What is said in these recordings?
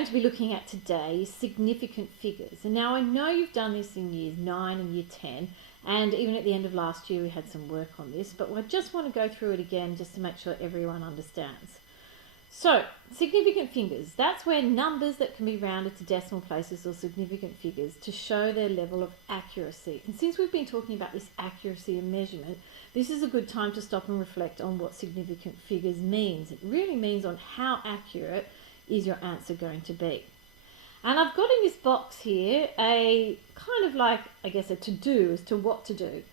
going to be looking at today is significant figures. And now I know you've done this in years 9 and year 10, and even at the end of last year we had some work on this, but I just want to go through it again just to make sure everyone understands. So, significant figures, that's where numbers that can be rounded to decimal places or significant figures to show their level of accuracy. And since we've been talking about this accuracy and measurement, this is a good time to stop and reflect on what significant figures means. It really means on how accurate is your answer going to be. And I've got in this box here a kind of like, I guess, a to-do as to what to do.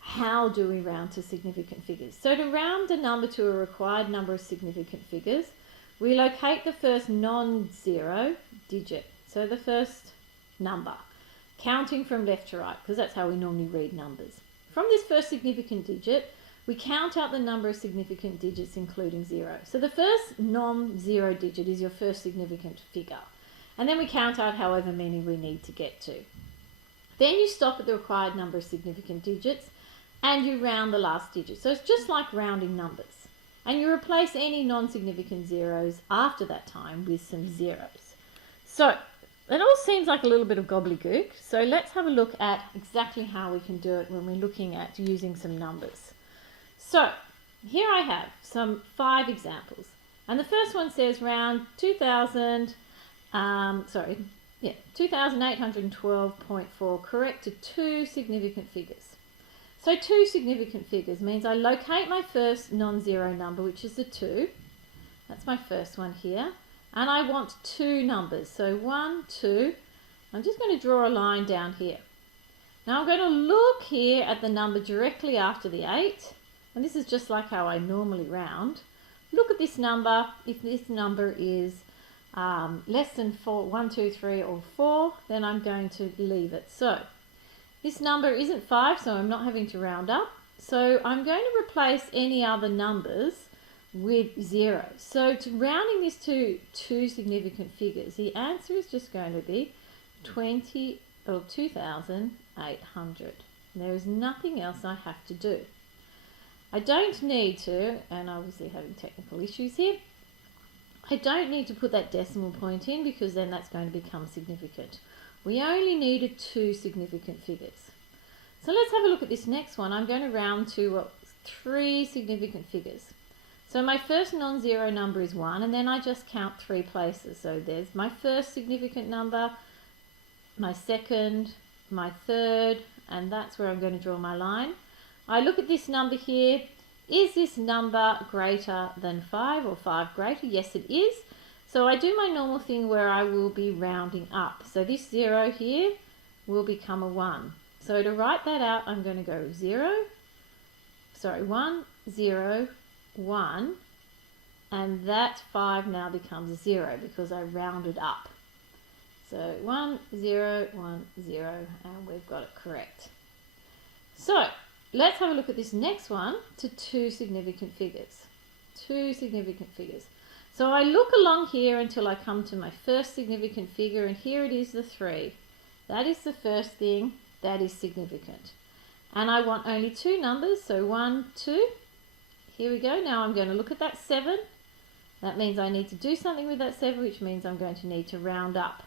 How do we round to significant figures? So to round a number to a required number of significant figures, we locate the first non-zero digit, so the first number, counting from left to right, because that's how we normally read numbers. From this first significant digit, we count out the number of significant digits including zero. So the first non-zero digit is your first significant figure. And then we count out however many we need to get to. Then you stop at the required number of significant digits and you round the last digit. So it's just like rounding numbers. And you replace any non-significant zeros after that time with some zeros. So it all seems like a little bit of gobbledygook. So let's have a look at exactly how we can do it when we're looking at using some numbers. So here I have some 5 examples. And the first one says round 2,812.4 correct to 2 significant figures. So 2 significant figures means I locate my first non-zero number, which is the 2. That's my first one here. And I want 2 numbers. So 1, 2. I'm just going to draw a line down here. Now I'm going to look here at the number directly after the 8. And this is just like how I normally round. Look at this number. If this number is less than 4, 1, 2, 3 or 4, then I'm going to leave it. So this number isn't 5, so I'm not having to round up. So I'm going to replace any other numbers with 0. So to rounding this to 2 significant figures, the answer is just going to be 2,800. There is nothing else I have to do. I don't need to, and obviously having technical issues here, I don't need to put that decimal point in because then that's going to become significant. We only needed 2 significant figures. So let's have a look at this next one. I'm going to round to 3 significant figures. So my first non-zero number is 1, and then I just count 3 places. So there's my first significant number, my second, my third, and that's where I'm going to draw my line. I look at this number here. Is this number greater than 5 or 5 greater? Yes, it is. So I do my normal thing where I will be rounding up. So this 0 here will become a 1. So to write that out, I'm going to go 1, 0, 1, and that 5 now becomes 0 because I rounded up. So 1, 0, 1, 0, and we've got it correct. So let's have a look at this next one to 2 significant figures. 2 significant figures. So I look along here until I come to my first significant figure, and here it is, the 3. That is the first thing that is significant. And I want only 2 numbers, so 1, 2. Here we go. Now I'm going to look at that 7. That means I need to do something with that 7, which means I'm going to need to round up.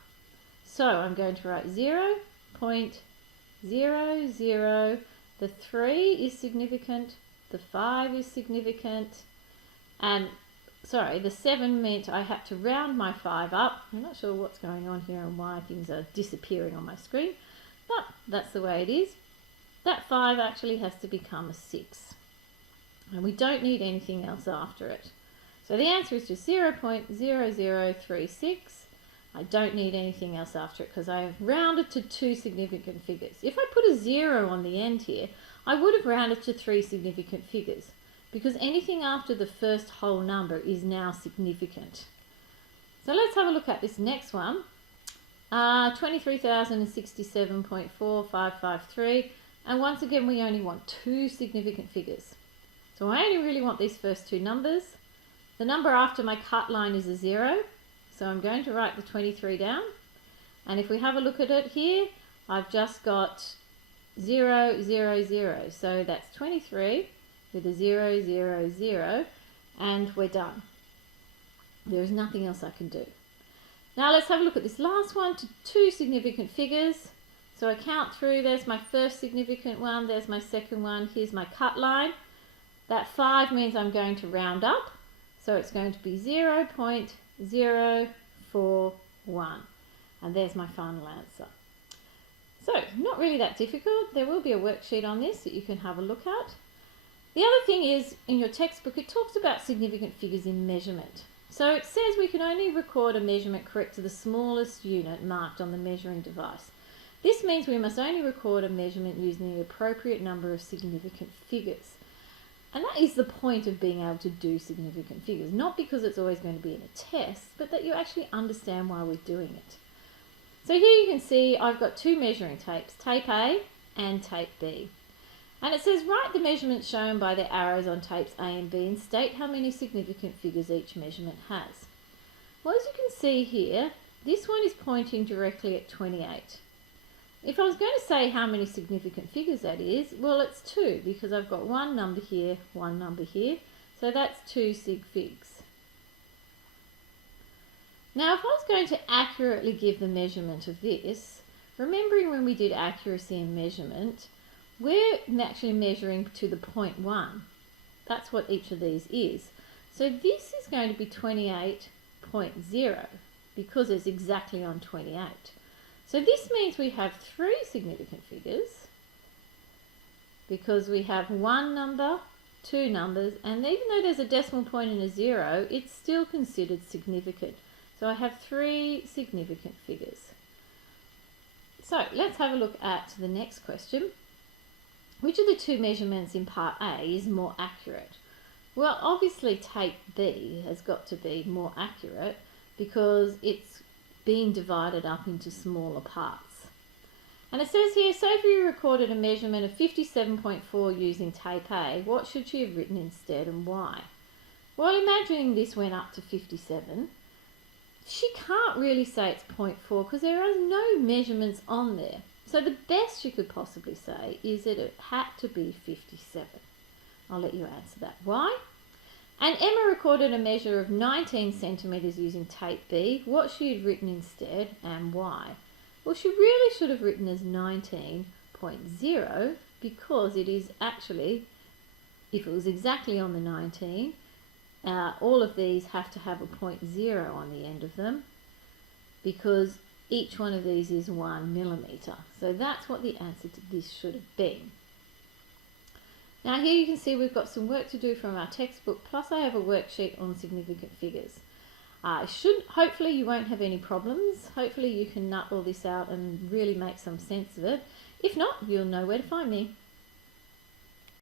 So I'm going to write 0.00. The 3 is significant, the 5 is significant, and the 7 meant I had to round my 5 up. I'm not sure what's going on here and why things are disappearing on my screen, but that's the way it is. That 5 actually has to become a 6, and we don't need anything else after it. So the answer is just 0.0036. I don't need anything else after it because I have rounded to 2 significant figures. If I put a 0 on the end here, I would have rounded to 3 significant figures because anything after the first whole number is now significant. So let's have a look at this next one. 23,067.4553, and once again we only want 2 significant figures. So I only really want these first 2 numbers. The number after my cut line is a 0. So I'm going to write the 23 down, and if we have a look at it here, I've just got 0, 0, 0. So that's 23 with a 0, 0, 0, and we're done. There is nothing else I can do. Now let's have a look at this last one to two significant figures. So I count through, there's my first significant one, there's my second one, here's my cut line. That 5 means I'm going to round up, so it's going to be 0.041. And there's my final answer. So, not really that difficult. There will be a worksheet on this that you can have a look at. The other thing is, in your textbook, it talks about significant figures in measurement. So it says we can only record a measurement correct to the smallest unit marked on the measuring device. This means we must only record a measurement using the appropriate number of significant figures. And that is the point of being able to do significant figures, not because it's always going to be in a test, but that you actually understand why we're doing it. So here you can see I've got two measuring tapes, tape A and tape B. And it says write the measurements shown by the arrows on tapes A and B and state how many significant figures each measurement has. Well, as you can see here, this one is pointing directly at 28. If I was going to say how many significant figures that is, well, it's 2 because I've got one number here, one number here. So that's 2 sig figs. Now, if I was going to accurately give the measurement of this, remembering when we did accuracy and measurement, we're actually measuring to the 0.1. That's what each of these is. So this is going to be 28.0 because it's exactly on 28. So this means we have 3 significant figures because we have one number, 2 numbers, and even though there's a decimal point and a 0, it's still considered significant. So I have 3 significant figures. So let's have a look at the next question. Which of the 2 measurements in part A is more accurate? Well, obviously tape B has got to be more accurate because it's being divided up into smaller parts. And it says here, so if you recorded a measurement of 57.4 using tape A, what should you have written instead and why? Well, imagining this went up to 57, she can't really say it's 0.4 because there are no measurements on there. So the best you could possibly say is that it had to be 57. I'll let you answer that. Why? And Emma recorded a measure of 19 centimetres using tape B. What she had written instead and why? Well, she really should have written as 19.0 because it is actually, if it was exactly on the 19, all of these have to have a 0.0 on the end of them because each one of these is 1 millimetre. So that's what the answer to this should have been. Now here you can see we've got some work to do from our textbook, plus I have a worksheet on significant figures. Hopefully you won't have any problems. Hopefully you can nut all this out and really make some sense of it. If not, you'll know where to find me.